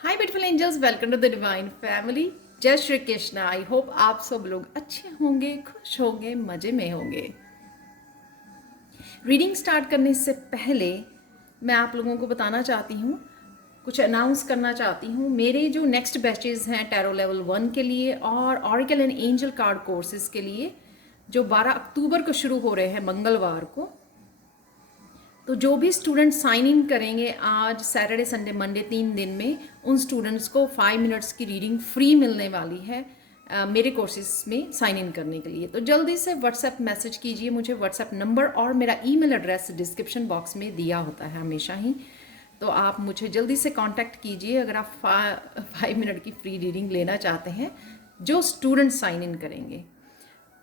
Hi beautiful angels, welcome to the divine family. जय Shri Krishna. I hope आप सब लोग अच्छे होंगे, खुश होंगे, मजे में होंगे। रीडिंग स्टार्ट करने से पहले मैं आप लोगों को बताना चाहती हूँ, कुछ अनाउंस करना चाहती हूँ। मेरे जो नेक्स्ट बैचेस हैं टैरो लेवल 1 के लिए और oracle and angel card courses के लिए, जो 12 अक्टूबर को शुरू हो रहे हैं मंगलवार को, तो जो भी स्टूडेंट साइन इन करेंगे आज सैटरडे संडे मंडे 3 दिन में, उन स्टूडेंट्स को 5 मिनट्स की रीडिंग फ्री मिलने वाली है मेरे कोर्सेज में साइन इन करने के लिए। तो जल्दी से व्हाट्सएप मैसेज कीजिए मुझे। व्हाट्सएप नंबर और मेरा ईमेल एड्रेस डिस्क्रिप्शन बॉक्स में दिया होता है हमेशा ही, तो आप मुझे जल्दी से कांटेक्ट कीजिए अगर आप 5 मिनट की फ्री रीडिंग लेना चाहते हैं, जो स्टूडेंट साइन इन करेंगे।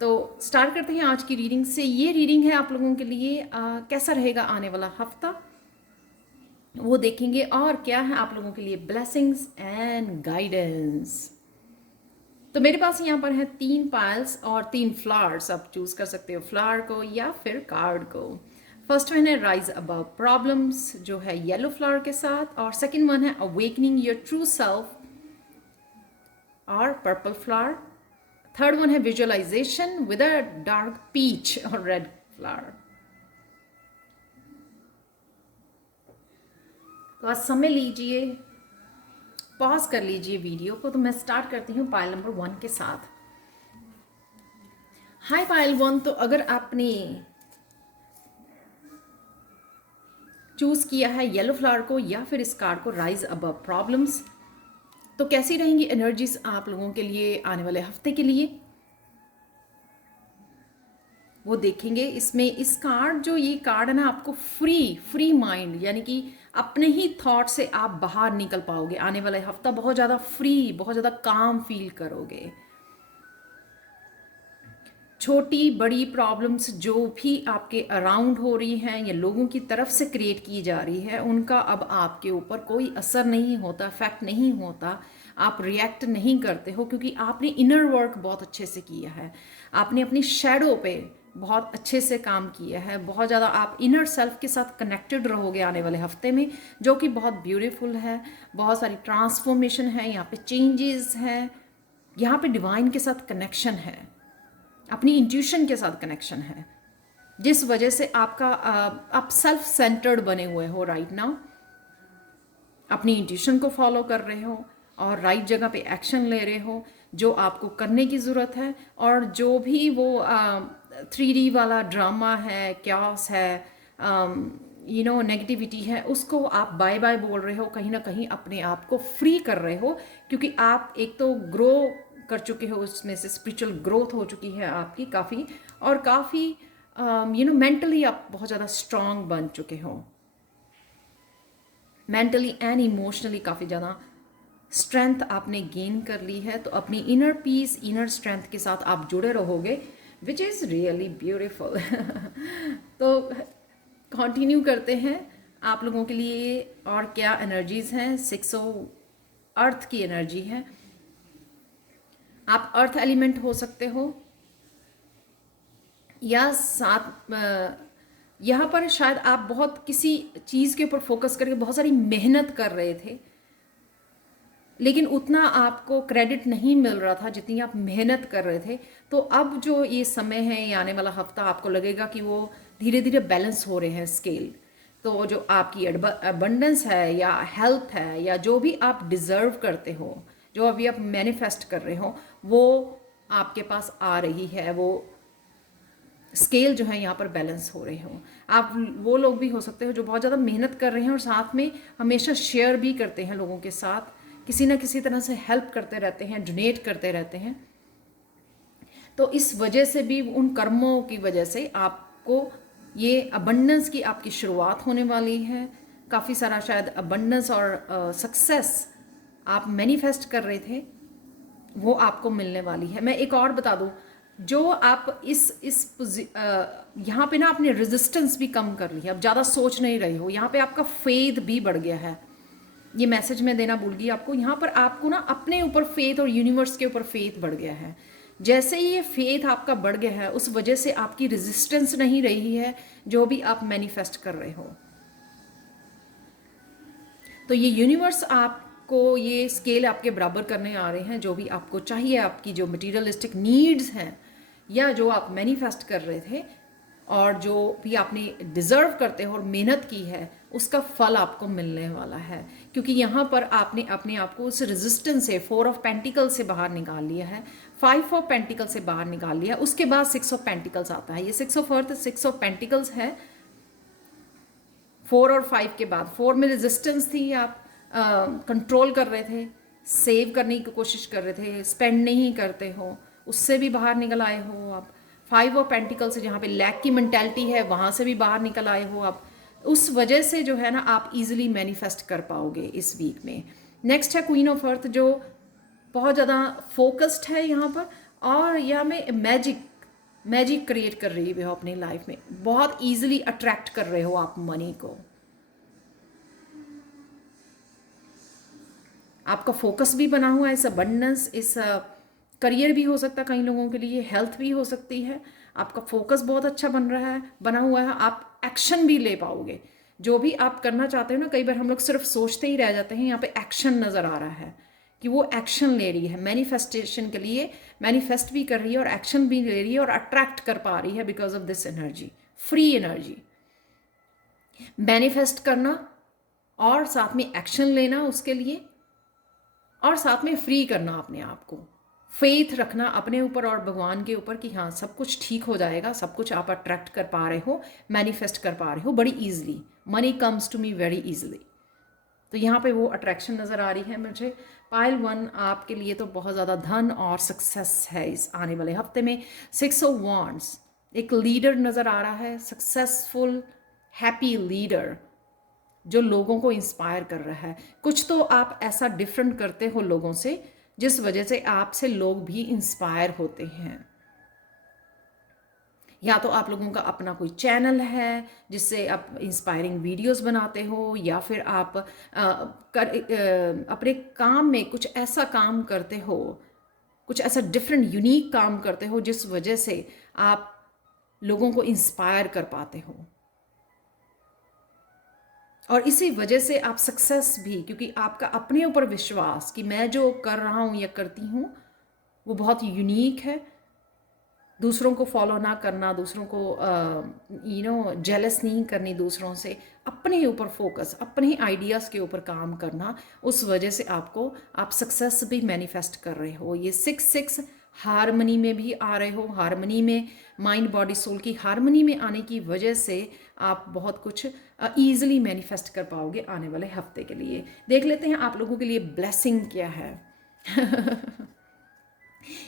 तो स्टार्ट करते हैं आज की रीडिंग से। ये रीडिंग है आप लोगों के लिए कैसा रहेगा आने वाला हफ्ता, वो देखेंगे, और क्या है आप लोगों के लिए ब्लेसिंग्स एंड गाइडेंस। तो मेरे पास यहाँ पर है 3 पाइल्स और 3 फ्लावर्स। आप चूज कर सकते हो फ्लावर को या फिर कार्ड को। फर्स्ट वन है राइज अबव प्रॉब्लम्स, जो है येलो फ्लावर के साथ, और सेकंड वन है अवेकनिंग योर ट्रू सेल्फ और पर्पल फ्लावर। थर्ड वन है visualization with a dark peach और रेड फ्लावर। तो आज समय लीजिए, पॉज कर लीजिए वीडियो को। तो मैं स्टार्ट करती हूँ पाइल नंबर 1 के साथ। हाय पाइल 1, तो अगर आपने चूज किया है येलो फ्लावर को या फिर इस कार्ड को राइज अबव प्रॉब्लम्स, तो कैसी रहेंगी एनर्जीज आप लोगों के लिए आने वाले हफ्ते के लिए, वो देखेंगे। इसमें इस कार्ड, जो ये कार्ड है ना, आपको फ्री माइंड, यानी कि अपने ही थॉट से आप बाहर निकल पाओगे। आने वाला हफ्ता बहुत ज़्यादा फ्री, बहुत ज़्यादा काम फील करोगे। छोटी बड़ी प्रॉब्लम्स जो भी आपके अराउंड हो रही हैं या लोगों की तरफ से क्रिएट की जा रही है, उनका अब आपके ऊपर कोई असर नहीं होता, इफेक्ट नहीं होता, आप रिएक्ट नहीं करते हो, क्योंकि आपने इनर वर्क बहुत अच्छे से किया है। आपने अपनी शैडो पे बहुत अच्छे से काम किया है। बहुत ज़्यादा आप इनर सेल्फ के साथ कनेक्टेड रहोगे आने वाले हफ्ते में, जो कि बहुत ब्यूटीफुल है। बहुत सारी ट्रांसफॉर्मेशन है यहाँ पे, चेंजेस हैं यहाँ पे, डिवाइन के साथ कनेक्शन है, अपनी इंट्यूशन के साथ कनेक्शन है, जिस वजह से आपका आप सेल्फ सेंटर्ड बने हुए हो राइट नाउ। अपनी इंट्यूशन को फॉलो कर रहे हो और राइट जगह पे एक्शन ले रहे हो जो आपको करने की ज़रूरत है। और जो भी वो 3D वाला ड्रामा है, क्यास है, नेगेटिविटी है, उसको आप बाय बाय बोल रहे हो। कहीं ना कहीं अपने आप को फ्री कर रहे हो, क्योंकि आप एक तो ग्रो कर चुके हो, उसमें से स्पिरिचुअल ग्रोथ हो चुकी है आपकी काफ़ी, और काफ़ी मेंटली आप बहुत ज़्यादा स्ट्रांग बन चुके हो। मेंटली एंड इमोशनली काफ़ी ज़्यादा स्ट्रेंथ आपने गेन कर ली है। तो अपनी इनर पीस, इनर स्ट्रेंथ के साथ आप जुड़े रहोगे, विच इज़ रियली ब्यूटिफुल। तो कंटिन्यू करते हैं आप लोगों के लिए और क्या एनर्जीज हैं। 6 अर्थ की एनर्जी है। आप अर्थ एलिमेंट हो सकते हो, या साथ यहाँ पर शायद आप बहुत किसी चीज़ के ऊपर फोकस करके बहुत सारी मेहनत कर रहे थे, लेकिन उतना आपको क्रेडिट नहीं मिल रहा था जितनी आप मेहनत कर रहे थे। तो अब जो ये समय है, ये आने वाला हफ्ता, आपको लगेगा कि वो धीरे धीरे बैलेंस हो रहे हैं स्केल। तो जो आपकी अबंडेंस है या हेल्थ है या जो भी आप डिज़र्व करते हो, जो अभी आप मैनिफेस्ट कर रहे हो, वो आपके पास आ रही है। वो स्केल जो है यहाँ पर बैलेंस हो रहे हो। आप वो लोग भी हो सकते हो जो बहुत ज़्यादा मेहनत कर रहे हैं और साथ में हमेशा शेयर भी करते हैं लोगों के साथ, किसी ना किसी तरह से हेल्प करते रहते हैं, डोनेट करते रहते हैं। तो इस वजह से भी, उन कर्मों की वजह से आपको ये अबंडेंस की आपकी शुरुआत होने वाली है। काफ़ी सारा शायद अबंडेंस और सक्सेस आप मैनिफेस्ट कर रहे थे, वो आपको मिलने वाली है। मैं एक और बता दूं, जो आप यहाँ पे ना आपने रेजिस्टेंस भी कम कर ली है, अब ज़्यादा सोच नहीं रहे हो। यहाँ पे आपका फेथ भी बढ़ गया है। ये मैसेज मैं देना भूल गई आपको। यहाँ पर आपको ना अपने ऊपर फेथ और यूनिवर्स के ऊपर फेथ बढ़ गया है। जैसे ही ये फेथ आपका बढ़ गया है, उस वजह से आपकी रेजिस्टेंस नहीं रही है जो भी आप मैनिफेस्ट कर रहे हो। तो ये यूनिवर्स आपको ये स्केल आपके बराबर करने आ रहे हैं। जो भी आपको चाहिए, आपकी जो मटीरियलिस्टिक नीड्स हैं या जो आप मैनिफेस्ट कर रहे थे और जो भी आपने डिज़र्व करते हो और मेहनत की है, उसका फल आपको मिलने वाला है। क्योंकि यहाँ पर आपने अपने आप को उस रेजिस्टेंस से, 4 ऑफ पेंटिकल से बाहर निकाल लिया है, 5 ऑफ पेंटिकल से बाहर निकाल लिया। उसके बाद 6 ऑफ पेंटिकल्स आता है। ये 6 ऑफ अर्थ, 6 ऑफ पेंटिकल्स है। 4 और 5 के बाद 4 में रेजिस्टेंस थी, आप कंट्रोल कर रहे थे, सेव करने की कोशिश कर रहे थे, स्पेंड नहीं करते हो, उससे भी बाहर निकल आए हो आप। 5 ऑफ पेंटिकल से जहाँ पे लैक की मेंटेलिटी है, वहाँ से भी बाहर निकल आए हो आप। उस वजह से जो है ना, आप इजीली मैनिफेस्ट कर पाओगे इस वीक में। नेक्स्ट है क्वीन ऑफ अर्थ, जो बहुत ज़्यादा फोकस्ड है यहाँ पर, और यहाँ में मैजिक क्रिएट कर रही हो अपनी लाइफ में। बहुत इजीली अट्रैक्ट कर रहे हो आप मनी को। आपका फोकस भी बना हुआ है इस अबंडेंस, इस करियर भी हो सकता है कई लोगों के लिए, हेल्थ भी हो सकती है। आपका फोकस बहुत अच्छा बना हुआ है। आप एक्शन भी ले पाओगे जो भी आप करना चाहते हो ना। कई बार हम लोग सिर्फ सोचते ही रह जाते हैं, यहाँ पे एक्शन नज़र आ रहा है कि वो एक्शन ले रही है मैनिफेस्टेशन के लिए, मैनिफेस्ट भी कर रही है और एक्शन भी ले रही है और अट्रैक्ट कर पा रही है because of this energy, free energy. Manifest करना और साथ में एक्शन लेना उसके लिए, और साथ में फ्री करना अपने आप को, फेथ रखना अपने ऊपर और भगवान के ऊपर कि हाँ सब कुछ ठीक हो जाएगा, सब कुछ आप अट्रैक्ट कर पा रहे हो, मैनिफेस्ट कर पा रहे हो बड़ी easily. Money comes to me very easily. तो यहाँ पे वो अट्रैक्शन नज़र आ रही है मुझे। पाइल 1 आपके लिए तो बहुत ज़्यादा धन और सक्सेस है इस आने वाले हफ्ते में। 6 ऑफ वांड्स, एक लीडर नज़र आ रहा है, सक्सेसफुल हैप्पी लीडर जो लोगों को इंस्पायर कर रहा है। कुछ तो आप ऐसा डिफरेंट करते हो लोगों से, जिस वजह से आपसे लोग भी इंस्पायर होते हैं। या तो आप लोगों का अपना कोई चैनल है जिससे आप इंस्पायरिंग वीडियोस बनाते हो, या फिर आप अपने काम में कुछ ऐसा काम करते हो, कुछ ऐसा डिफरेंट यूनिक काम करते हो जिस वजह से आप लोगों को इंस्पायर कर पाते हो। और इसी वजह से आप सक्सेस भी, क्योंकि आपका अपने ऊपर विश्वास कि मैं जो कर रहा हूँ या करती हूँ वो बहुत यूनिक है। दूसरों को फॉलो ना करना, दूसरों को जेलस नहीं करनी दूसरों से, अपने ऊपर फोकस, अपने आइडियाज़ के ऊपर काम करना, उस वजह से आप सक्सेस भी मैनिफेस्ट कर रहे हो। ये 6 हारमनी में भी आ रहे हो, हारमनी में, माइंड बॉडी सोल की हारमनी में आने की वजह से आप बहुत कुछ ईजिली मैनिफेस्ट कर पाओगे आने वाले हफ्ते के लिए। देख लेते हैं आप लोगों के लिए ब्लेसिंग क्या है।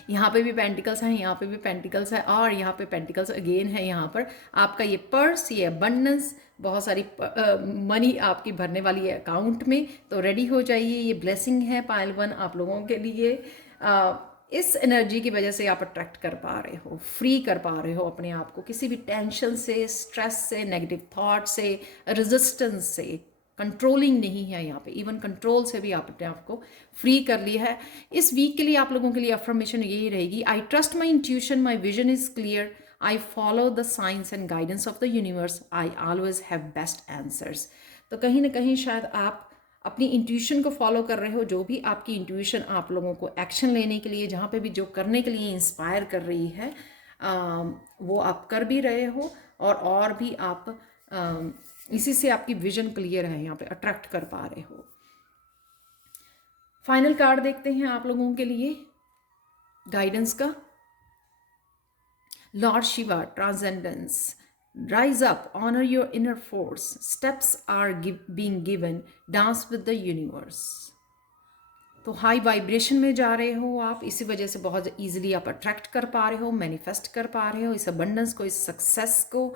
यहाँ पे भी पेंटिकल्स हैं, यहाँ पे भी पेंटिकल्स है, और यहाँ पे पेंटिकल्स अगेन है। यहाँ पर आपका ये पर्स, ये अबंडेंस, बहुत सारी मनी आपकी भरने वाली है अकाउंट में, तो रेडी हो जाइए। ये ब्लेसिंग है पाइल 1 आप लोगों के लिए। इस एनर्जी की वजह से आप अट्रैक्ट कर पा रहे हो, फ्री कर पा रहे हो अपने आप को किसी भी टेंशन से, स्ट्रेस से, नेगेटिव थॉट से, रेजिस्टेंस से। कंट्रोलिंग नहीं है यहाँ पे, इवन कंट्रोल से भी आप अपने आप को फ्री कर लिया है। इस वीक के लिए आप लोगों के लिए अफर्मेशन यही रहेगी, I trust my intuition, my vision is clear, I follow the science and guidance of the universe, I always have best answers. तो कहीं ना कहीं शायद आप अपनी इंट्यूशन को फॉलो कर रहे हो। जो भी आपकी इंट्यूशन आप लोगों को एक्शन लेने के लिए, जहाँ पे भी जो करने के लिए इंस्पायर कर रही है, वो आप कर भी रहे हो, और भी आप इसी से आपकी विजन क्लियर है, यहाँ पे अट्रैक्ट कर पा रहे हो। फाइनल कार्ड देखते हैं आप लोगों के लिए गाइडेंस का। Lord Shiva, transcendence, rise up, honor your inner force, steps are being given, dance with the universe। तो हाई वाइब्रेशन में जा रहे हो आप, इसी वजह से बहुत ईजिली आप अट्रैक्ट कर पा रहे हो, मैनिफेस्ट कर पा रहे हो इस अबंडेंस को, इस सक्सेस को।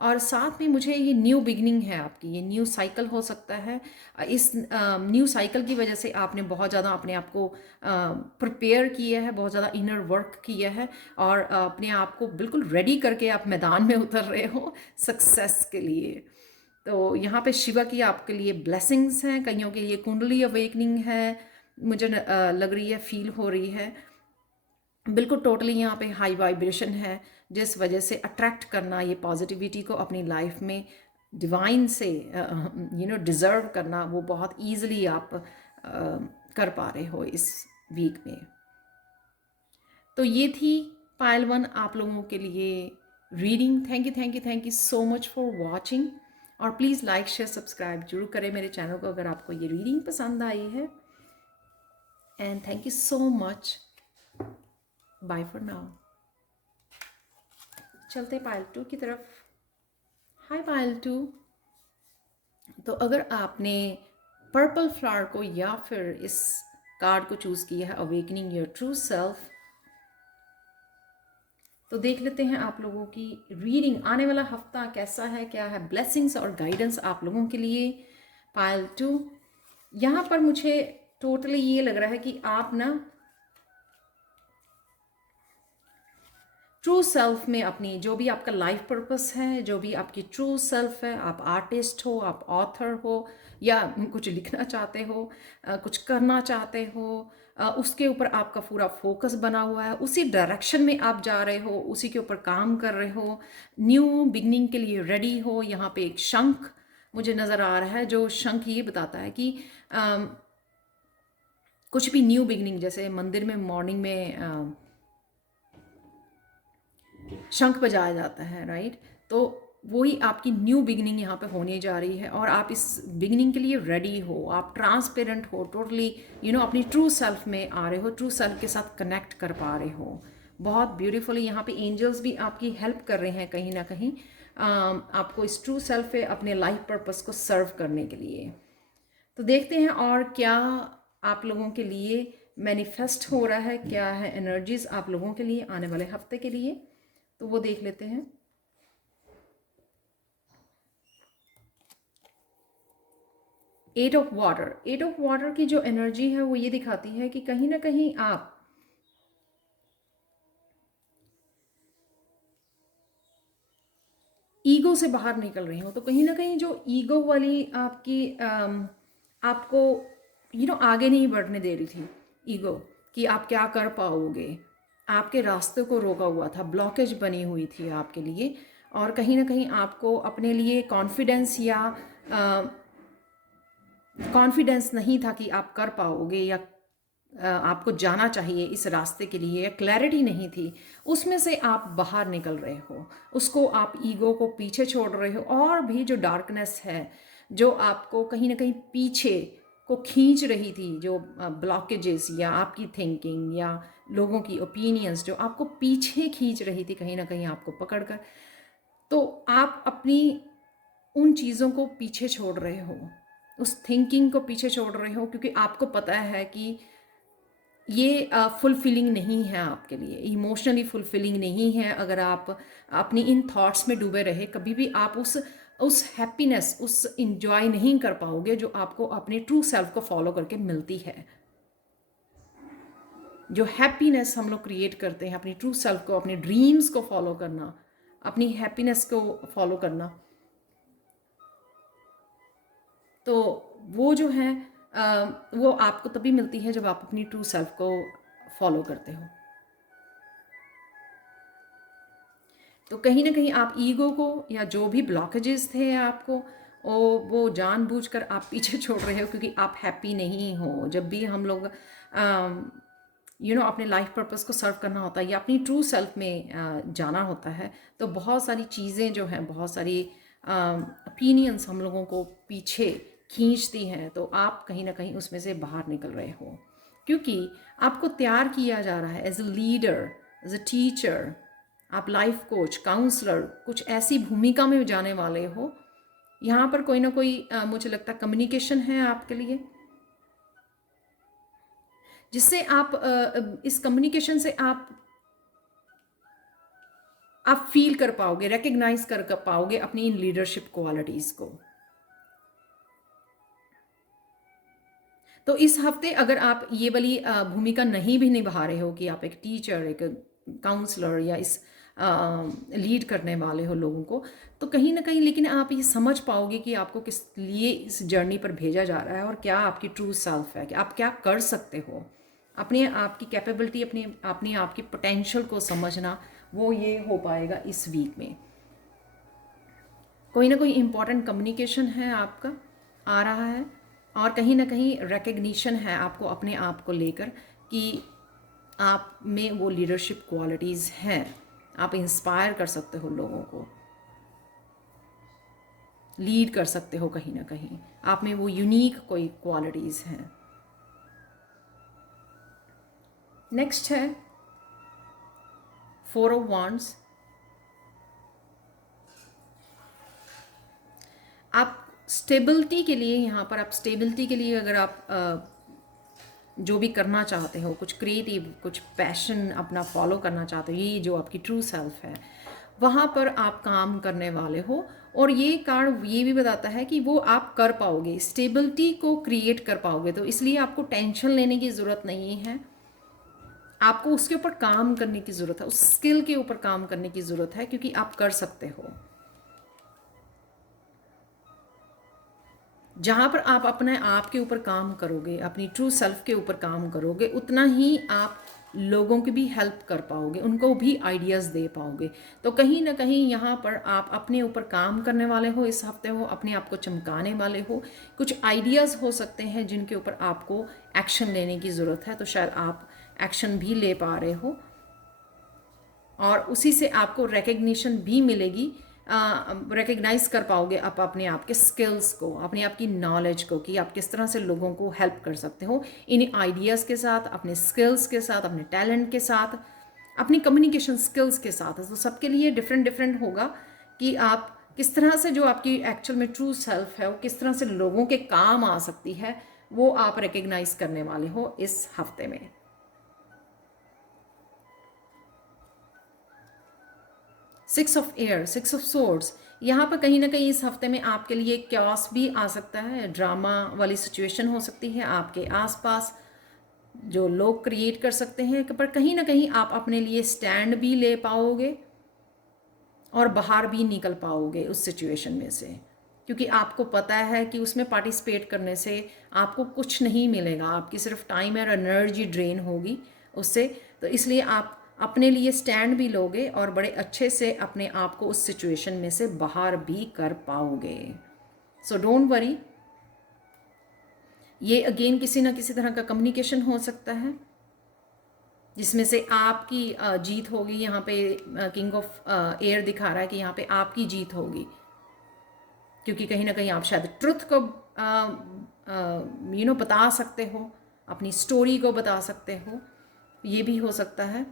और साथ में मुझे ये न्यू बिगनिंग है आपकी, ये न्यू साइकिल हो सकता है। इस न्यू साइकिल की वजह से आपने बहुत ज़्यादा अपने आप को प्रिपेयर किया है, बहुत ज़्यादा इनर वर्क किया है, और अपने आप को बिल्कुल रेडी करके आप मैदान में उतर रहे हो सक्सेस के लिए। तो यहाँ पे शिवा की आपके लिए ब्लेसिंग्स हैं, कईयों के लिए कुंडली अवेकनिंग है, मुझे लग रही है, फील हो रही है। बिल्कुल टोटली यहाँ पे हाई वाइब्रेशन है, जिस वजह से अट्रैक्ट करना ये पॉजिटिविटी को अपनी लाइफ में डिवाइन से डिज़र्व करना, वो बहुत ईजिली आप कर पा रहे हो इस वीक में। तो ये थी पायल 1 आप लोगों के लिए reading. Thank you so much for watching. और प्लीज़ लाइक शेयर सब्सक्राइब जरूर करें मेरे चैनल को अगर आपको ये रीडिंग पसंद आई है। And thank you so much. Bye for now. चलते पायल 2 की तरफ। हाय पायल 2। तो अगर आपने पर्पल फ्लावर को या फिर इस कार्ड को चूज़ किया है, अवेकनिंग योर ट्रू सेल्फ, तो देख लेते हैं आप लोगों की रीडिंग। आने वाला हफ्ता कैसा है, क्या है ब्लेसिंग्स और गाइडेंस आप लोगों के लिए। पायल 2 यहाँ पर मुझे टोटली ये लग रहा है कि आप ना ट्रू सेल्फ में अपनी जो भी आपका लाइफ पर्पस है, जो भी आपकी ट्रू सेल्फ है, आप आर्टिस्ट हो, आप ऑथर हो, या कुछ लिखना चाहते हो, कुछ करना चाहते हो, उसके ऊपर आपका पूरा फोकस बना हुआ है, उसी डायरेक्शन में आप जा रहे हो, उसी के ऊपर काम कर रहे हो, न्यू बिगनिंग के लिए रेडी हो। यहाँ पे एक शंख मुझे नज़र आ रहा है, जो शंख ये बताता है कि कुछ भी न्यू बिगनिंग, जैसे मंदिर में मॉर्निंग में शंख बजाया जाता है, राइट। तो वही आपकी न्यू बिगनिंग यहाँ पे होने जा रही है और आप इस बिगनिंग के लिए रेडी हो, आप ट्रांसपेरेंट हो, टोटली अपनी ट्रू सेल्फ में आ रहे हो, ट्रू सेल्फ के साथ कनेक्ट कर पा रहे हो। बहुत ब्यूटीफुली यहाँ पे एंजल्स भी आपकी हेल्प कर रहे हैं कहीं ना कहीं, आपको इस ट्रू सेल्फ पे अपने लाइफ पर्पस को सर्व करने के लिए। तो देखते हैं और क्या आप लोगों के लिए मैनिफेस्ट हो रहा है, क्या है एनर्जीज आप लोगों के लिए आने वाले हफ्ते के लिए, तो वो देख लेते हैं। एट ऑफ वाटर की जो एनर्जी है वो ये दिखाती है कि कहीं ना कहीं आप ईगो से बाहर निकल रही हो। तो कहीं ना कहीं जो ईगो वाली आपकी आपको आगे नहीं बढ़ने दे रही थी ईगो, कि आप क्या कर पाओगे, आपके रास्ते को रोका हुआ था, ब्लॉकेज बनी हुई थी आपके लिए। और कहीं ना कहीं आपको अपने लिए कॉन्फिडेंस या कॉन्फिडेंस नहीं था कि आप कर पाओगे, या आपको जाना चाहिए इस रास्ते के लिए, या क्लैरिटी नहीं थी। उसमें से आप बाहर निकल रहे हो, उसको आप ईगो को पीछे छोड़ रहे हो। और भी जो डार्कनेस है जो आपको कहीं ना कहीं पीछे को खींच रही थी, जो ब्लॉकेजेस या आपकी थिंकिंग या लोगों की ओपिनियंस जो आपको पीछे खींच रही थी कहीं ना कहीं आपको पकड़कर, तो आप अपनी उन चीज़ों को पीछे छोड़ रहे हो, उस थिंकिंग को पीछे छोड़ रहे हो, क्योंकि आपको पता है कि ये फुलफिलिंग नहीं है आपके लिए, इमोशनली फुलफिलिंग नहीं है। अगर आप अपनी इन थॉट्स में डूबे रहे, कभी भी आप उस हैप्पीनेस, उस इंजॉय नहीं कर पाओगे जो आपको अपने ट्रू सेल्फ को फॉलो करके मिलती है। जो हैप्पीनेस हम लोग क्रिएट करते हैं अपनी ट्रू सेल्फ को, अपने ड्रीम्स को फॉलो करना, अपनी हैप्पीनेस को फॉलो करना, तो वो जो है वो आपको तभी मिलती है जब आप अपनी ट्रू सेल्फ को फॉलो करते हो। तो कहीं ना कहीं आप ईगो को या जो भी ब्लॉकेजेस थे आपको, वो जानबूझकर आप पीछे छोड़ रहे हो, क्योंकि आप हैप्पी नहीं हो। जब भी हम लोग अपने लाइफ पर्पस को सर्व करना होता है या अपनी ट्रू सेल्फ में जाना होता है, तो बहुत सारी चीज़ें जो हैं, बहुत सारी ओपिनियंस हम लोगों को पीछे खींचती हैं। तो आप कहीं ना कहीं उसमें से बाहर निकल रहे हो, क्योंकि आपको तैयार किया जा रहा है as a leader, as a teacher. आप लाइफ कोच, काउंसलर, कुछ ऐसी भूमिका में जाने वाले हो। यहाँ पर कोई ना कोई मुझे लगता है कम्युनिकेशन है आपके लिए, जिससे आप इस कम्युनिकेशन से आप फील कर पाओगे, रिकग्नाइज कर पाओगे अपनी इन लीडरशिप क्वालिटीज़ को। तो इस हफ्ते अगर आप ये वाली भूमिका नहीं भी निभा रहे हो कि आप एक टीचर, एक काउंसलर या इस लीड करने वाले हो लोगों को, तो कहीं ना कहीं लेकिन आप ये समझ पाओगे कि आपको किस लिए इस जर्नी पर भेजा जा रहा है और क्या आपकी ट्रू सेल्फ है, कि आप क्या कर सकते हो अपने आप की कैपेबिलिटी, अपनी आप की पोटेंशियल को समझना, वो ये हो पाएगा इस वीक में। कोई ना कोई इम्पॉर्टेंट कम्युनिकेशन है आपका आ रहा है, और कहीं ना कहीं रिकग्निशन है आपको अपने आप को लेकर कि आप में वो लीडरशिप क्वालिटीज़ हैं, आप इंस्पायर कर सकते हो लोगों को, लीड कर सकते हो, कहीं ना कहीं आप में वो यूनिक कोई क्वालिटीज़ हैं। नेक्स्ट है 4 ऑफ वांड्स। आप स्टेबिलिटी के लिए, यहाँ पर आप स्टेबिलिटी के लिए अगर आप जो भी करना चाहते हो, कुछ क्रिएटिव, कुछ पैशन अपना फॉलो करना चाहते हो, ये जो आपकी ट्रू सेल्फ है, वहाँ पर आप काम करने वाले हो। और ये कार्ड ये भी बताता है कि वो आप कर पाओगे, स्टेबिलिटी को क्रिएट कर पाओगे। तो इसलिए आपको टेंशन लेने की ज़रूरत नहीं है, आपको उसके ऊपर काम करने की ज़रूरत है, उस स्किल के ऊपर काम करने की ज़रूरत है, क्योंकि आप कर सकते हो। जहाँ पर आप अपने आप के ऊपर काम करोगे, अपनी ट्रू सेल्फ के ऊपर काम करोगे, उतना ही आप लोगों की भी हेल्प कर पाओगे, उनको भी आइडियाज़ दे पाओगे। तो कहीं ना कहीं यहाँ पर आप अपने ऊपर काम करने वाले हो, इस हफ्ते हो अपने आप को चमकाने वाले हो। कुछ आइडियाज़ हो सकते हैं जिनके ऊपर आपको एक्शन लेने की ज़रूरत है, तो शायद आप एक्शन भी ले पा रहे हो, और उसी से आपको रिकग्निशन भी मिलेगी, रिकग्नाइज कर पाओगे आप अपने आप के स्किल्स को, अपने आप की नॉलेज को, कि आप किस तरह से लोगों को हेल्प कर सकते हो इन आइडियाज़ के साथ, अपने स्किल्स के साथ, अपने टैलेंट के साथ, अपनी कम्युनिकेशन स्किल्स के साथ। तो सबके लिए डिफरेंट डिफरेंट होगा कि आप किस तरह से, जो आपकी एक्चुअल में ट्रू सेल्फ है, वो किस तरह से लोगों के काम आ सकती है, वो आप रिकग्नाइज करने वाले हो इस हफ्ते में। 6 ऑफ एयर, 6 ऑफ सोर्ड्स, यहाँ पर कहीं ना कहीं इस हफ्ते में आपके लिए क्यास भी आ सकता है, ड्रामा वाली सिचुएशन हो सकती है आपके आसपास जो लोग क्रिएट कर सकते हैं, पर कहीं ना कहीं आप अपने लिए स्टैंड भी ले पाओगे और बाहर भी निकल पाओगे उस सिचुएशन में से, क्योंकि आपको पता है कि उसमें पार्टिसिपेट करने से आपको कुछ नहीं मिलेगा, आपकी सिर्फ टाइम और एनर्जी ड्रेन होगी उससे। तो इसलिए आप अपने लिए स्टैंड भी लोगे और बड़े अच्छे से अपने आप को उस सिचुएशन में से बाहर भी कर पाओगे। So don't worry. ये अगेन किसी ना किसी तरह का कम्युनिकेशन हो सकता है जिसमें से आपकी जीत होगी। यहाँ पे किंग ऑफ एयर दिखा रहा है कि यहाँ पे आपकी जीत होगी, क्योंकि कहीं ना कहीं आप शायद ट्रुथ को बता सकते हो, अपनी स्टोरी को बता सकते हो, ये भी हो सकता है।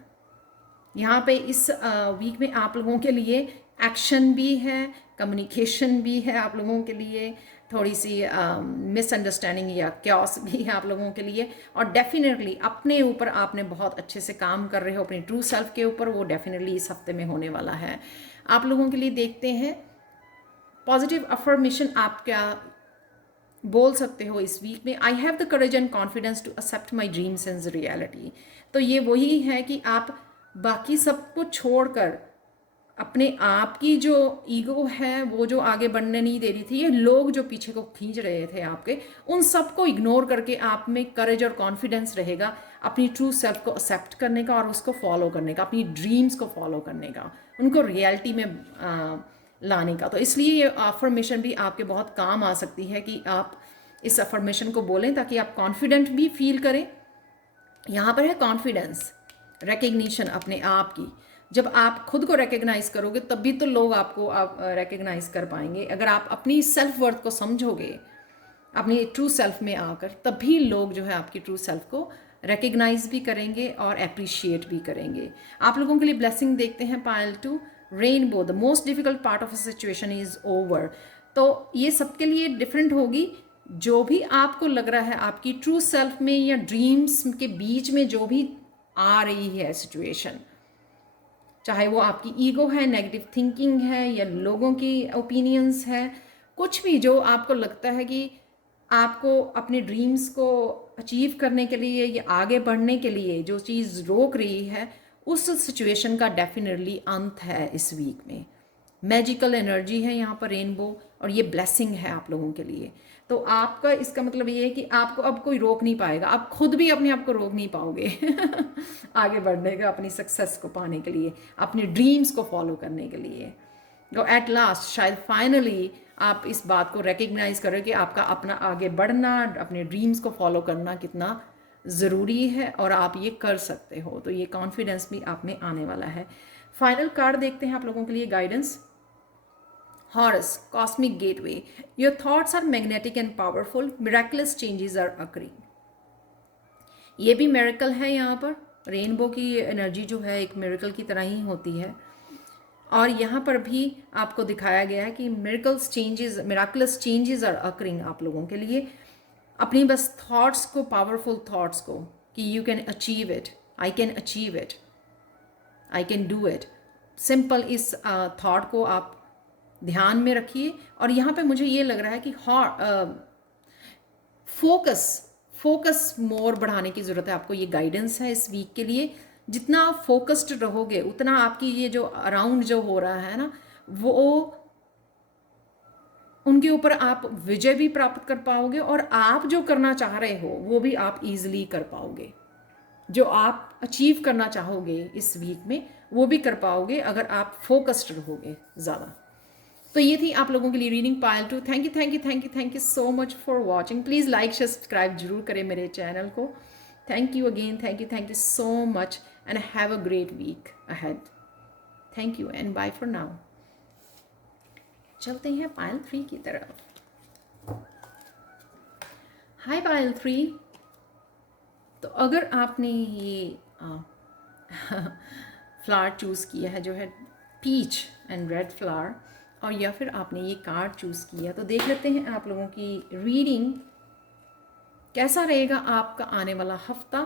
यहाँ पे इस वीक में आप लोगों के लिए एक्शन भी है, कम्युनिकेशन भी है आप लोगों के लिए, थोड़ी सी मिसअंडरस्टैंडिंग या क्यास भी है आप लोगों के लिए, और डेफिनेटली अपने ऊपर आपने बहुत अच्छे से काम कर रहे हो, अपनी ट्रू सेल्फ के ऊपर, वो डेफिनेटली इस हफ्ते में होने वाला है आप लोगों के लिए। देखते हैं पॉजिटिव अफर्मेशन आप क्या बोल सकते हो इस वीक में। I have the courage and confidence to accept my dreams and reality. तो ये वही है कि आप बाकी सबको छोड़कर अपने आप की जो ईगो है, वो जो आगे बढ़ने नहीं दे रही थी, ये लोग जो पीछे को खींच रहे थे आपके, उन सबको इग्नोर करके आप में करेज और कॉन्फिडेंस रहेगा अपनी ट्रू सेल्फ को एक्सेप्ट करने का और उसको फॉलो करने का, अपनी ड्रीम्स को फॉलो करने का, उनको रियलिटी में लाने का। तो इसलिए ये अफर्मेशन भी आपके बहुत काम आ सकती है कि आप इस अफर्मेशन को बोलें ताकि आप कॉन्फिडेंट भी फील करें। यहाँ पर है कॉन्फिडेंस, रिकग्निशन अपने आप की। जब आप खुद को रिकग्नाइज करोगे तभी तो लोग आपको रिकग्नाइज कर पाएंगे। अगर आप अपनी सेल्फ वर्थ को समझोगे अपनी ट्रू सेल्फ में आकर, तभी लोग जो है आपकी ट्रू सेल्फ को रिकग्नाइज भी करेंगे और अप्रिशिएट भी करेंगे। आप लोगों के लिए ब्लेसिंग देखते हैं पायल 2, rainbow, the most difficult part of a situation is over. तो ये सबके लिए डिफरेंट होगी। जो भी आपको लग रहा है आपकी ट्रू सेल्फ में या ड्रीम्स के बीच में जो भी आ रही है सिचुएशन, चाहे वो आपकी ईगो है, नेगेटिव थिंकिंग है, या लोगों की ओपिनियंस है, कुछ भी जो आपको लगता है कि आपको अपने ड्रीम्स को अचीव करने के लिए या आगे बढ़ने के लिए जो चीज़ रोक रही है, उस सिचुएशन का डेफिनेटली अंत है इस वीक में। मैजिकल एनर्जी है यहाँ पर रेनबो, और ये ब्लेसिंग है आप लोगों के लिए। तो आपका इसका मतलब ये है कि आपको अब कोई रोक नहीं पाएगा, आप खुद भी अपने आप को रोक नहीं पाओगे आगे बढ़ने का, अपनी सक्सेस को पाने के लिए, अपने ड्रीम्स को फॉलो करने के लिए। तो एट लास्ट शायद फाइनली आप इस बात को रिकग्नाइज करें कि आपका अपना आगे बढ़ना, अपने ड्रीम्स को फॉलो करना कितना ज़रूरी है और आप ये कर सकते हो। तो ये कॉन्फिडेंस भी आप में आने वाला है। फाइनल कार्ड देखते हैं आप लोगों के लिए guidance. Horus, cosmic gateway, your thoughts are magnetic and powerful, miraculous changes are occurring. ये भी मिरेकल है, यहाँ पर रेनबो की एनर्जी जो है एक मिरेकल की तरह ही होती है। और यहाँ पर भी आपको दिखाया गया है कि मिराकुलस चेंजेस आर अकरिंग आप लोगों के लिए। अपनी बस थॉट्स को, पावरफुल थॉट्स को, कि you can achieve it, I can achieve it, I can do it, simple इस थॉट को आप ध्यान में रखिए। और यहाँ पे मुझे ये लग रहा है कि फोकस मोर बढ़ाने की ज़रूरत है आपको। ये गाइडेंस है इस वीक के लिए। जितना आप फोकस्ड रहोगे उतना आपकी ये जो अराउंड जो हो रहा है ना, वो उनके ऊपर आप विजय भी प्राप्त कर पाओगे और आप जो करना चाह रहे हो वो भी आप इजीली कर पाओगे। जो आप अचीव करना चाहोगे इस वीक में वो भी कर पाओगे अगर आप फोकस्ड रहोगे ज़्यादा। तो ये थी आप लोगों के लिए reading Payal 2। Thank you so much for watching. Please like share subscribe जरूर करें मेरे चैनल को। Thank you again, thank you so much and have a great week ahead. Thank you and bye for now. चलते हैं पायल 3 की तरफ। हाय पायल 3। तो अगर आपने ये फ्लावर चूज़ किया है जो है पीच एंड रेड फ्लावर, और या फिर आपने ये कार्ड चूज़ किया, तो देख लेते हैं आप लोगों की रीडिंग कैसा रहेगा आपका आने वाला हफ्ता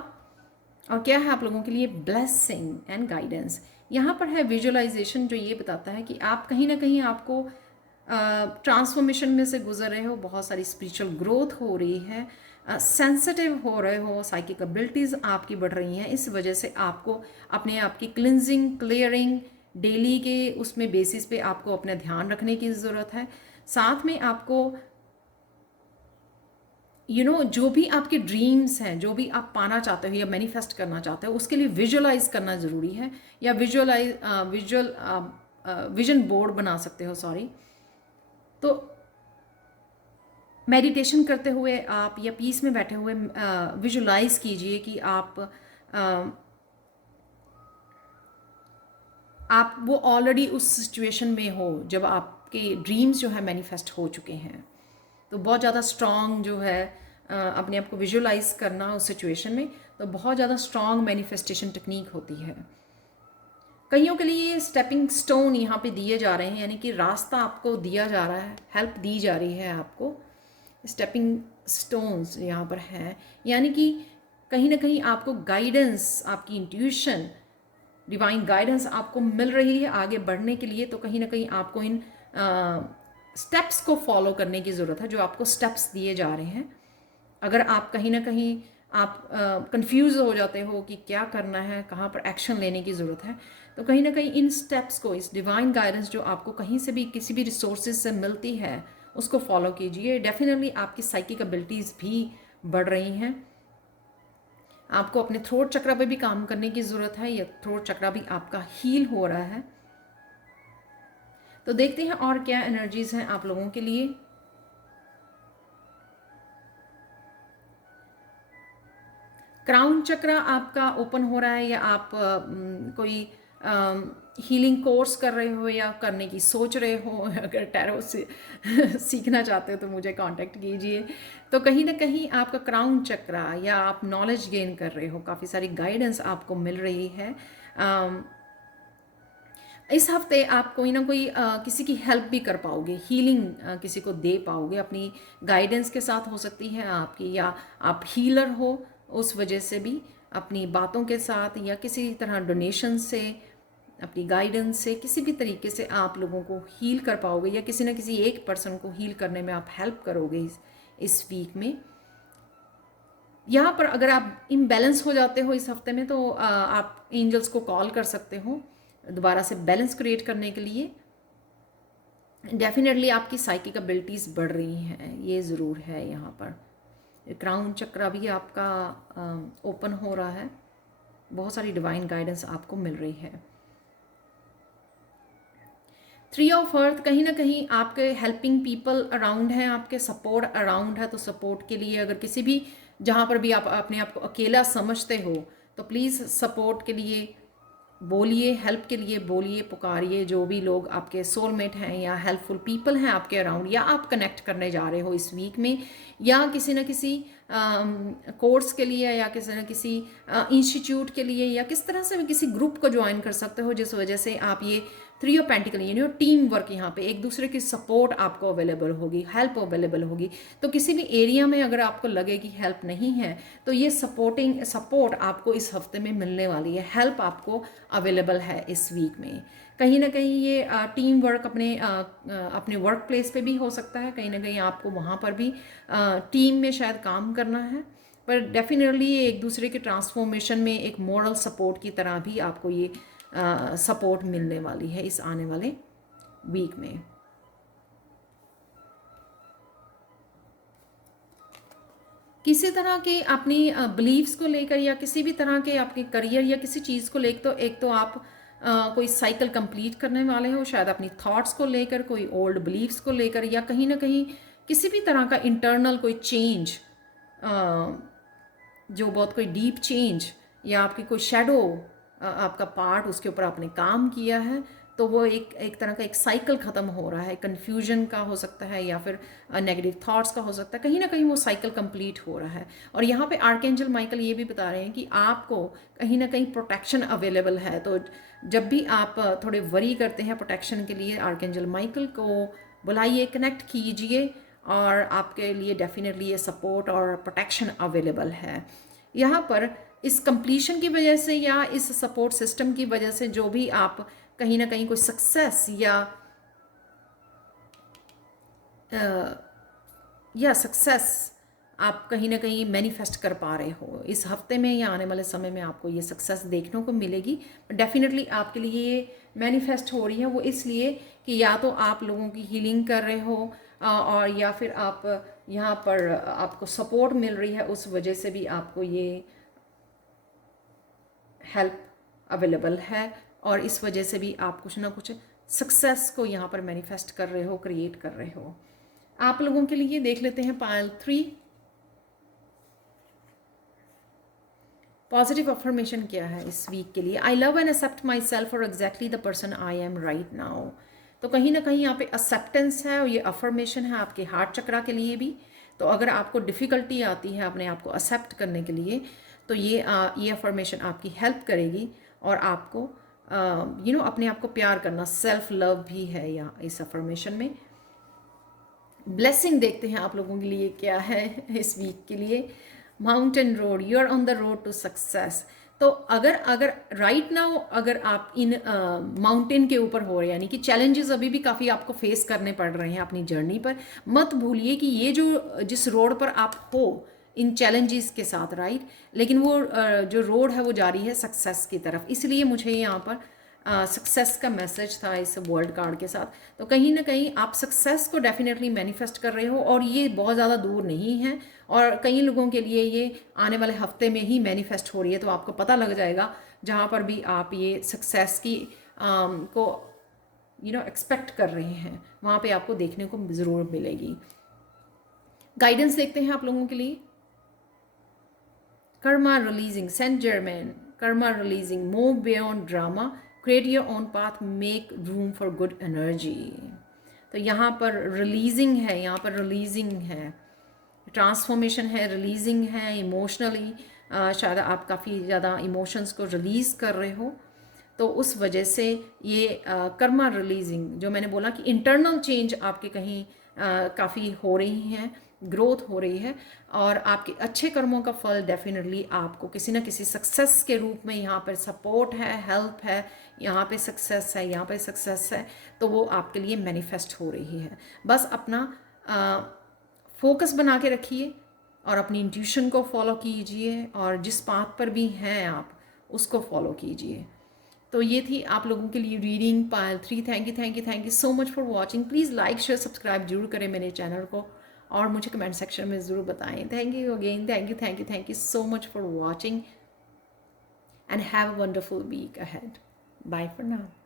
और क्या है आप लोगों के लिए ब्लेसिंग एंड गाइडेंस। यहाँ पर है विजुअलाइजेशन जो ये बताता है कि आप कहीं ना कहीं आपको ट्रांसफॉर्मेशन में से गुजर रहे हो, बहुत सारी स्पिरिचुअल ग्रोथ हो रही है, सेंसिटिव हो रहे हो, साइकिक एबिलिटीज़ आपकी बढ़ रही हैं। इस वजह से आपको अपने आप की क्लिनजिंग, क्लियरिंग डेली के उसमें बेसिस पे आपको अपना ध्यान रखने की ज़रूरत है। साथ में आपको जो भी आपके ड्रीम्स हैं, जो भी आप पाना चाहते हो या मैनिफेस्ट करना चाहते हो, उसके लिए विजुअलाइज करना ज़रूरी है, या विजन बोर्ड बना सकते हो, सॉरी। तो मेडिटेशन करते हुए आप या पीस में बैठे हुए विजुअलाइज कीजिए कि आप वो ऑलरेडी उस सिचुएशन में हो जब आपके ड्रीम्स जो है मैनिफेस्ट हो चुके हैं। तो बहुत ज़्यादा स्ट्रॉन्ग जो है अपने आप को विजुअलाइज करना उस सिचुएशन में, तो बहुत ज़्यादा स्ट्रॉन्ग मैनिफेस्टेशन टेक्निक होती है। कईयों के लिए स्टेपिंग स्टोन यहाँ पे दिए जा रहे हैं, यानी कि रास्ता आपको दिया जा रहा है, हेल्प दी जा रही है आपको। स्टेपिंग स्टोन्स यहाँ पर हैं, यानी कि कहीं ना कहीं आपको गाइडेंस, आपकी इंट्यूशन, डिवाइन गाइडेंस आपको मिल रही है आगे बढ़ने के लिए। तो कहीं ना कहीं आपको इन स्टेप्स को फॉलो करने की ज़रूरत है जो आपको स्टेप्स दिए जा रहे हैं। अगर आप कहीं ना कहीं आप कंफ्यूज हो जाते हो कि क्या करना है, कहाँ पर एक्शन लेने की ज़रूरत है, तो कहीं ना कहीं इन स्टेप्स को, इस डिवाइन गाइडेंस जो आपको कहीं से भी किसी भी रिसोर्सेज से मिलती है, उसको फॉलो कीजिए। डेफिनेटली आपकी साइकिक एबिलिटीज़ भी बढ़ रही हैं। आपको अपने थ्रोट चक्रा पे भी काम करने की ज़रूरत है, या थ्रोट चक्रा भी आपका हील हो रहा है। तो देखते हैं और क्या एनर्जीज़ हैं आप लोगों के लिए। क्राउन चक्रा आपका ओपन हो रहा है, या आप कोई हीलिंग कोर्स कर रहे हो या करने की सोच रहे हो। अगर टैरो से सीखना चाहते हो तो मुझे कांटेक्ट कीजिए। तो कहीं ना कहीं आपका क्राउन चक्रा, या आप नॉलेज गेन कर रहे हो, काफ़ी सारी गाइडेंस आपको मिल रही है। इस हफ्ते आप कोई ना कोई किसी की हेल्प भी कर पाओगे, हीलिंग किसी को दे पाओगे, अपनी गाइडेंस के साथ हो सकती है आपकी, या आप हीलर हो उस वजह से भी अपनी बातों के साथ, या किसी तरह डोनेशन से, अपनी गाइडेंस से, किसी भी तरीके से आप लोगों को हील कर पाओगे, या किसी न किसी एक पर्सन को हील करने में आप हेल्प करोगे इस वीक में। यहाँ पर अगर आप इम्बैलेंस हो जाते हो इस हफ्ते में, तो आप एंजल्स को कॉल कर सकते हो दोबारा से बैलेंस क्रिएट करने के लिए। डेफिनेटली आपकी साइकिक एबिलिटीज़ बढ़ रही हैं, ये ज़रूर है। यहाँ पर क्राउन चक्रा भी आपका ओपन हो रहा है, बहुत सारी डिवाइन गाइडेंस आपको मिल रही है। 3 ऑफ अर्थ, कहीं ना कहीं आपके हेल्पिंग पीपल अराउंड हैं, आपके सपोर्ट अराउंड है। तो सपोर्ट के लिए अगर किसी भी, जहाँ पर भी आप अपने आप को अकेला समझते हो, तो प्लीज़ सपोर्ट के लिए बोलिए, हेल्प के लिए बोलिए, पुकारिए। जो भी लोग आपके सोलमेट हैं या हेल्पफुल पीपल हैं आपके अराउंड, या आप कनेक्ट करने जा रहे हो इस वीक में, या किसी न किसी कोर्स के लिए, या किसी न किसी इंस्टीट्यूट के लिए, या किस तरह से भी किसी ग्रुप को ज्वाइन कर सकते हो, जिस वजह से आप ये 3 ऑफ पेंटिकल, यानी टीम वर्क, यहाँ पे एक दूसरे की सपोर्ट आपको अवेलेबल होगी, हेल्प अवेलेबल होगी। तो किसी भी एरिया में अगर आपको लगे कि हेल्प नहीं है, तो ये सपोर्ट आपको इस हफ्ते में मिलने वाली है, हेल्प आपको अवेलेबल है इस वीक में। कहीं ना कहीं ये टीम वर्क अपने वर्क प्लेस पे भी हो सकता है, कहीं ना कहीं आपको वहाँ पर भी टीम में शायद काम करना है। पर डेफिनेटली ये एक दूसरे के ट्रांसफॉर्मेशन में एक मॉरल सपोर्ट की तरह भी आपको ये सपोर्ट मिलने वाली है इस आने वाले वीक में। किसी तरह के अपनी बिलीव्स को लेकर, या किसी भी तरह के आपके करियर या किसी चीज़ को लेकर, तो एक तो आप कोई साइकिल कंप्लीट करने वाले हो, शायद अपनी थॉट्स को लेकर, कोई ओल्ड बिलीव्स को लेकर, या कहीं ना कहीं किसी भी तरह का इंटरनल कोई चेंज, जो बहुत कोई डीप चेंज, या आपकी कोई शेडो आपका पार्ट, उसके ऊपर आपने काम किया है, तो वो एक तरह का एक साइकिल ख़त्म हो रहा है। कन्फ्यूजन का हो सकता है, या फिर नेगेटिव थॉट्स का हो सकता है, कहीं ना कहीं वो साइकिल कंप्लीट हो रहा है। और यहाँ पे आर्कएंजल माइकल ये भी बता रहे हैं कि आपको कहीं ना कहीं प्रोटेक्शन अवेलेबल है। तो जब भी आप थोड़े वरी करते हैं प्रोटेक्शन के लिए, आर्कएंजल माइकल को बुलाइए, कनेक्ट कीजिए, और आपके लिए डेफिनेटली ये सपोर्ट और प्रोटेक्शन अवेलेबल है। यहाँ पर इस कंप्लीशन की वजह से, या इस सपोर्ट सिस्टम की वजह से, जो भी आप कहीं ना कहीं कोई सक्सेस या सक्सेस आप कहीं ना कहीं मैनिफेस्ट कर पा रहे हो इस हफ्ते में, या आने वाले समय में आपको ये सक्सेस देखने को मिलेगी। डेफिनेटली आपके लिए ये मैनिफेस्ट हो रही है, वो इसलिए कि या तो आप लोगों की हीलिंग कर रहे हो, और या फिर आप यहाँ पर आपको सपोर्ट मिल रही है, उस वजह से भी आपको ये हेल्प अवेलेबल है, और इस वजह से भी आप कुछ ना कुछ सक्सेस को यहाँ पर मैनिफेस्ट कर रहे हो, क्रिएट कर रहे हो। आप लोगों के लिए देख लेते हैं पाइल 3, पॉजिटिव अफर्मेशन क्या है इस वीक के लिए। I love and accept myself for exactly the person I am right now. तो कहीं ना कहीं यहाँ पे एक्सेप्टेंस है, और ये अफर्मेशन है आपके हार्ट चक्रा के लिए भी। तो अगर आपको डिफ़िकल्टी आती है अपने आप को एक्सेप्ट करने के लिए, तो ये अफर्मेशन आपकी हेल्प करेगी, और आपको अपने आप को प्यार करना, सेल्फ लव भी है यहाँ इस अफर्मेशन में। ब्लेसिंग देखते हैं आप लोगों के लिए क्या है इस वीक के लिए। Mountain road, you are on the road to success. तो अगर राइट नाउ अगर आप इन माउंटेन के ऊपर हो रहे हैं, यानी कि चैलेंजेस अभी भी काफ़ी आपको फेस करने पड़ रहे हैं अपनी जर्नी पर, मत भूलिए कि ये जिस रोड पर आप हो इन चैलेंजेस के साथ, राइट, लेकिन वो जो रोड है वो जारी है सक्सेस की तरफ। इसलिए मुझे यहाँ पर सक्सेस का मैसेज था इस वर्ल्ड कार्ड के साथ। तो कहीं ना कहीं आप सक्सेस को डेफिनेटली मैनिफेस्ट कर रहे हो, और ये बहुत ज़्यादा दूर नहीं है, और कई लोगों के लिए ये आने वाले हफ्ते में ही मैनिफेस्ट हो रही है। तो आपको पता लग जाएगा जहाँ पर भी आप ये सक्सेस की को एक्सपेक्ट कर रहे हैं, वहाँ पे आपको देखने को ज़रूर मिलेगी। गाइडेंस देखते हैं आप लोगों के लिए। Karma releasing, saint Germain, karma releasing, move beyond drama, create your own path, make room for good energy. तो यहाँ पर रिलीजिंग है, यहाँ पर रिलीजिंग है, ट्रांसफॉर्मेशन है, रिलीजिंग है इमोशनली। शायद आप काफ़ी ज़्यादा इमोशंस को रिलीज़ कर रहे हो, तो उस वजह से ये कर्मा रिलीजिंग, जो मैंने बोला कि इंटरनल चेंज आपके कहीं काफ़ी हो रही हैं, ग्रोथ हो रही है, और आपके अच्छे कर्मों का फल डेफिनेटली आपको किसी ना किसी सक्सेस के रूप में, यहाँ पर सपोर्ट है, हेल्प है, यहाँ पे सक्सेस है, यहाँ पे सक्सेस है, तो वो आपके लिए मैनिफेस्ट हो रही है। बस अपना फोकस बना के रखिए, और अपनी इंट्यूशन को फॉलो कीजिए, और जिस पाथ पर भी हैं आप उसको फॉलो कीजिए। तो ये थी आप लोगों के लिए reading Payal 3। Thank you so much for watching. Please like share subscribe जरूर करें मेरे चैनल को और मुझे कमेंट सेक्शन में ज़रूर बताएं। Thank you again, thank you so much for watching and have a wonderful week ahead. Bye for now.